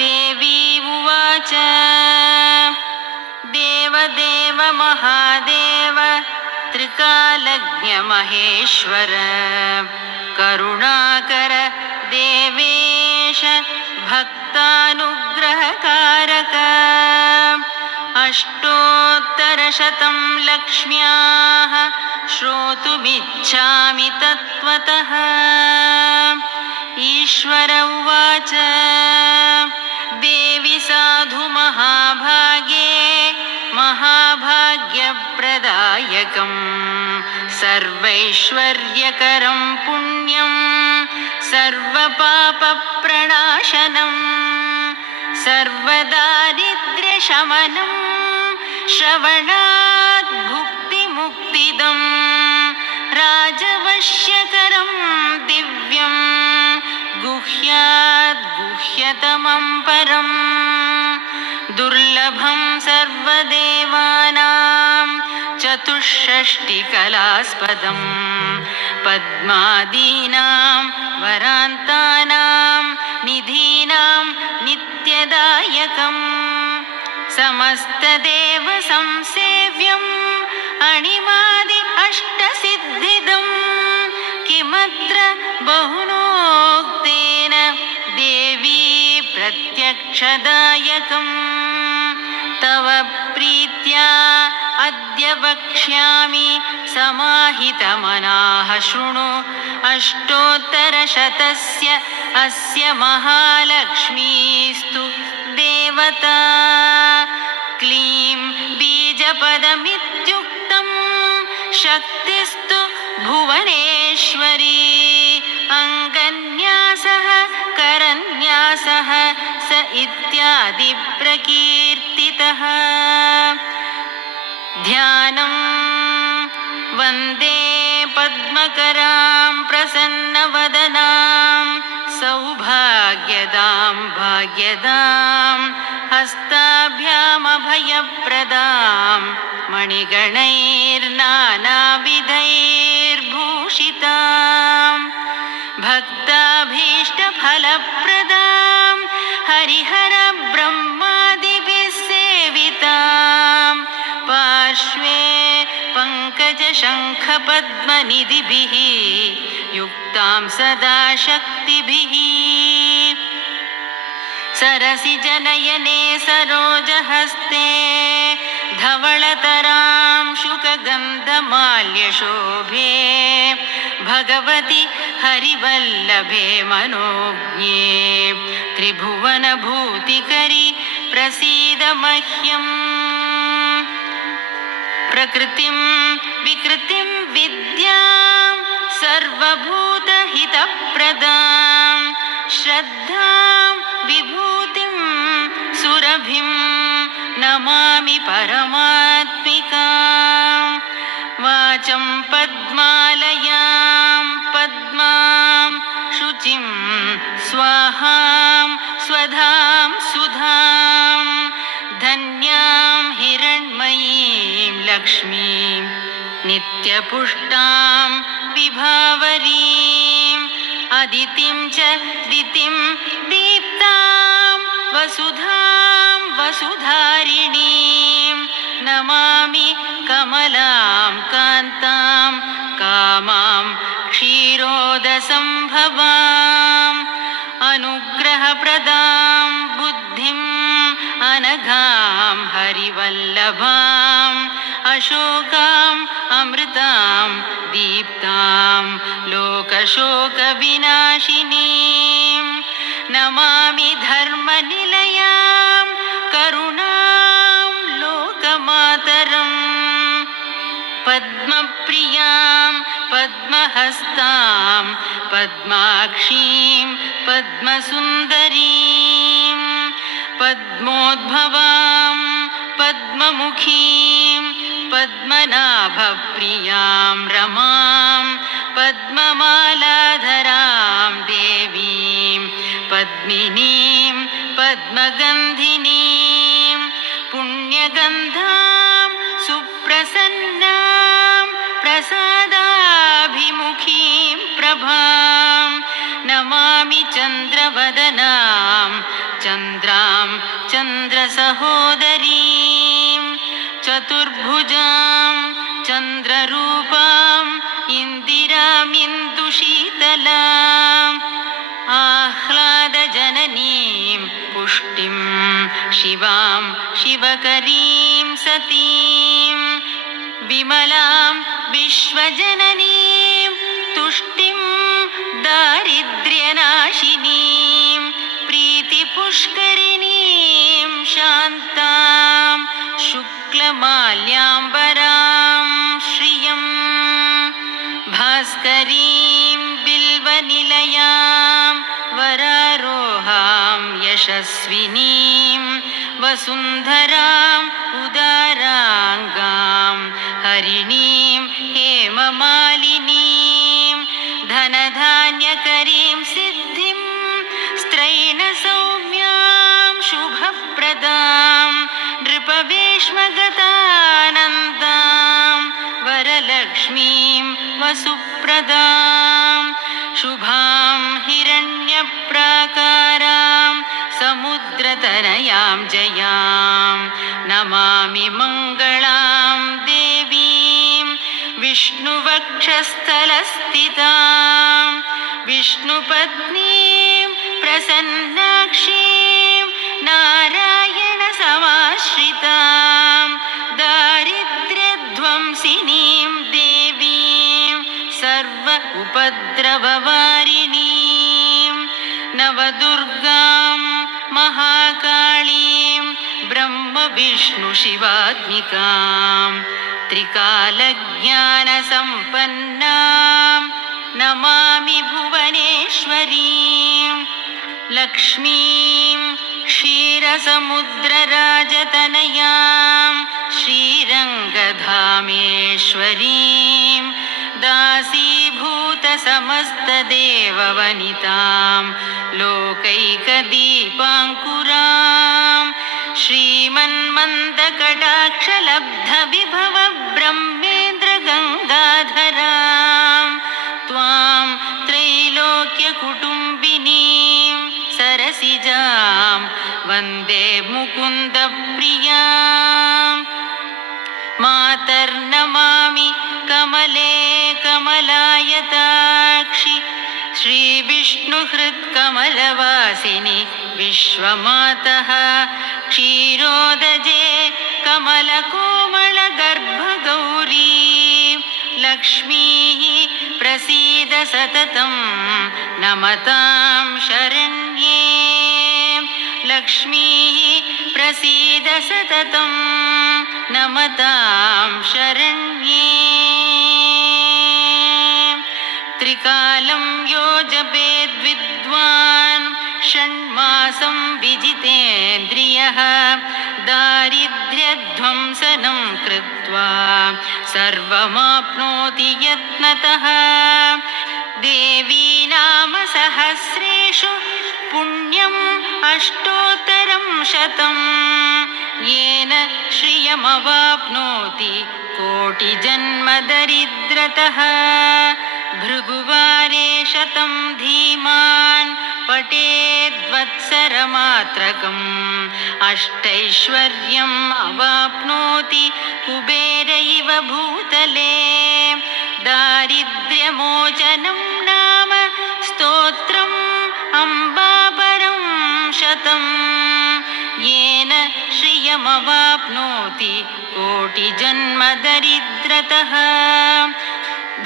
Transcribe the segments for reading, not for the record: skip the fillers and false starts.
देवी उवाच देवदेव महादेव त्रिकालज्ञ महेश्वर करुणाकर देवेश भक्तानुग्रहकारक अष्टोत्तरशतं लक्ष्म्याः श्रोतुमिच्छामि तत्त्वतः। ईश्वर उवाच देवि साधु महाभागे महाभाग्यप्रदायकं सर्वैश्वर्यकरं पुण्यं सर्वपापप्रणाशनं सर्वदारिद्र्यशमनं श्रवणात् भुक्तिमुक्तिदं राजवश्यकरं दिव्यं गुह्यात् गुह्यतमं परं दुर्लभं सर्वदेवानां चतुष्षष्टिकलास्पदं पद्मादीनां वरान्तानां निधीनां नित्यदायकं समस्तदेव संसेव्यम् अणिमादि अष्टसिद्धिदं किमत्र बहुनोक्तेन देवी प्रत्यक्षदायकम् तव प्रीत्या अद्य वक्ष्यामि समाहितमनाः शृणु अष्टोत्तरशतस्य अस्य महालक्ष्मीस्तु देवता क्लीं बीजपदमित्युक्तं शक्तिस्तु भुवनेश्वरी अङ्गन्यासः करन्यासः स इत्यादि प्रकीर्तितः ध्यानं वन्दे पद्मकरां प्रसन्नवदनां सौभाग्यदां भाग्यदां हस्ताभ्यामभयप्रदां मणिगणैर्नानाविधैर्भूषितां भक्ताभीष्टफलप्रदां हरिहरब्रह्मादिभिः सेवितां पार्श्वे पङ्कजशङ्खपद्मनिधिभिः युक्तां सदा शक्तिभिः सरसिजनयने सरोजहस्ते धवळतरां शुकगन्धमाल्यशोभे भगवति हरिवल्लभे मनोज्ञे त्रिभुवनभूतिकरि प्रसीद मह्यम् प्रकृतिं विकृतिं विद्यां सर्वभूतहितप्रदां श्रद्धां विभूतिं सुरभिं नमामि परमात्मिकां वाचं पद्मालयां पद्मां शुचिं स्वाहां स्वधां सुधां धन्यां हिरण्मयीं लक्ष्मीं नित्यपुष्टां विभावरीम् अदितिं च दितिं दीप्तां वसुधां वसुधारिणीं नमामि कमलां कान्तां कामां क्षीरोदसम्भवाम् अनुग्रहप्रदां बुद्धिम् अनघां हरिवल्लभाम् अशोकाम् अमृतां दीप्तां लोकशोकविनाशिनीं नमामि धर्मनिलयां करुणां लोकमातरम् पद्मप्रियां पद्महस्तां पद्माक्षीं पद्मसुन्दरीं पद्मोद्भवां पद्ममुखीं पद्मनाभप्रियां रमां पद्ममालाधरां देवीं पद्मिनीं पद्मगन्धिनीं पुण्यगन्धां सुप्रसन्नां प्रसादाभिमुखीं प्रभां शुभकरीं सतीं विमलां विश्वजननीं तुष्टिं दारिद्र्यनाशिनीं प्रीतिपुष्करिणीं शान्तां शुक्लमाल्याम्बरां श्रियं भास्करीं बिल्वनिलयां वरारोहां यशस्विनीं वसुन्धराम् उदाराङ्गां हरिणीं हेममालिनीं धनधान्यकरीं सिद्धिं स्त्रैणसौम्यां शुभप्रदां नृपवेश्मगतानन्दां वरलक्ष्मीं वसुप्रदां शुभां हिरण्यप्राकारां समुद्रतनयां जयां नमामि मङ्गलां देवीं विष्णुवक्षस्थलस्थितां विष्णुपत्नीं प्रसन्नाक्षीं नारायणसमाश्रितां दारिद्र्यध्वंसिनीं देवीं सर्व उपद्रववारिणीं नवदुर्गां महाकालीं ब्रह्मविष्णुशिवात्मिकां त्रिकालज्ञानसम्पन्नां नमामि भुवनेश्वरीं लक्ष्मीं क्षीरसमुद्रराजतनयां श्रीरङ्गधामेश्वरीं दासीभूतसमस्तदेववनितां लोकैकदीपाङ्कुरां श्रीमन्मन्दकटाक्षलब्धविभव ब्रह्मेन्द्रगङ्गाधरां त्वां त्रैलोक्यकुटुम्बिनीं सरसिजां वन्दे मुकुन्दप्रियां मातर्नमामि कमले कमलायताक्षि श्रीविष्णुहृत्कमलवासिनि विश्वमातः क्षीरोदजे कमलकोमलगर्भगौरी लक्ष्मीः प्रसीद सततं नमतां शरण्ये लक्ष्मीः प्रसीद सततं नमतां शरण्ये त्रिकालं यो जपेद्विद्वान् षण्मासं विजितेन्द्रियः दारिद्र्यध्वंसनं कृत्वा सर्वमाप्नोति यत्नतः देवी नाम सहस्रेषु पुण्यम् अष्टोत्तरं शतं येन श्रियमवाप्नोति कोटिजन्मदरिद्रतः भृगुवारे शतं धीमान् पठेद्वत्सरमात्रकम् अष्टैश्वर्यम् अवाप्नोति कुबेर इव भूतले दारिद्र्यमोचनं नाम स्तोत्रम् अम्बापरं शतं येन श्रियमवाप्नोति कोटिजन्मदरिद्रतः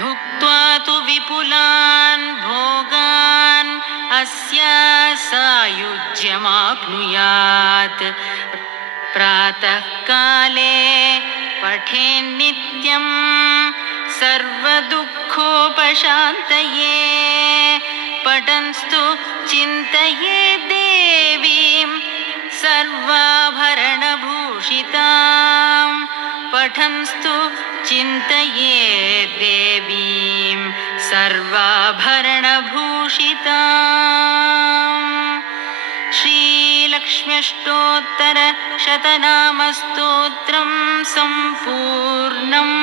भुक्त्वा तु विपुलान् भोगान् अस्या सायुज्यमाप्नुयात् प्रातःकाले पठेन्नित्यं सर्वदुःखोपशान्तये पठन्स्तु चिन्तये देवीं सर्वाभरणभूषितां पठन्स्तु चिन्तये देवीं सर्वाभरणभूषितां श्रीलक्ष्म्यष्टोत्तरशतनामस्तोत्रं सम्पूर्णम्।